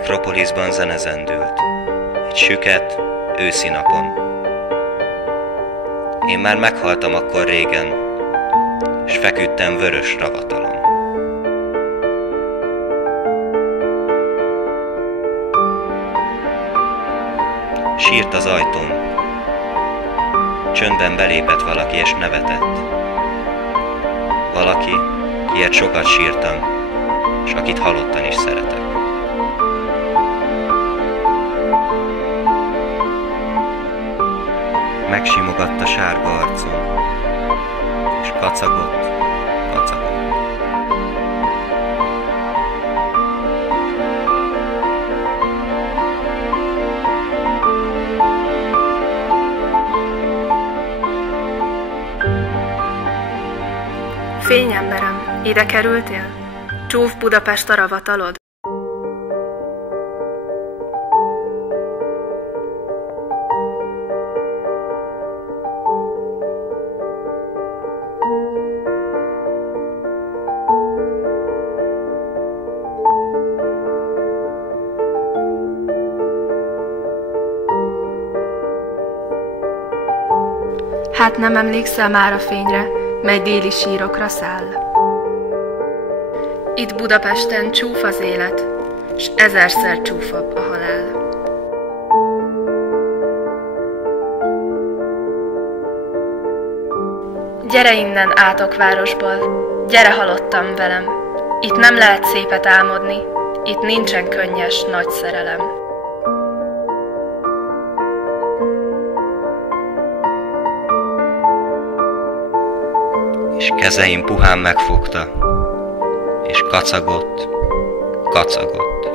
Nekropoliszban zene zendült, egy süket, őszi napon. Én már meghaltam akkor régen, s feküdtem vörös ravatalon. Sírt az ajtón, csöndben belépett valaki és nevetett. Valaki, kiért sokat sírtam, s akit halottan is szeretek. Megsimogatta sárga arcom, és kacagott, kacagott. Fényemberem, ide kerültél? Csúf Budapest a ravatalod? Hát nem emlékszel már a fényre, mely déli sírokra száll? Itt Budapesten csúf az élet, s ezerszer csúfabb a halál. Gyere innen átokvárosból, gyere halottam velem. Itt nem lehet szépet álmodni, itt nincsen könnyes nagy szerelem. És kezeim puhán megfogta, és kacagott, kacagott.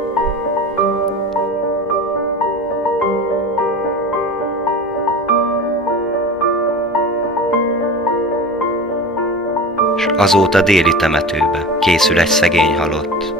És azóta déli temetőbe készül egy szegény halott,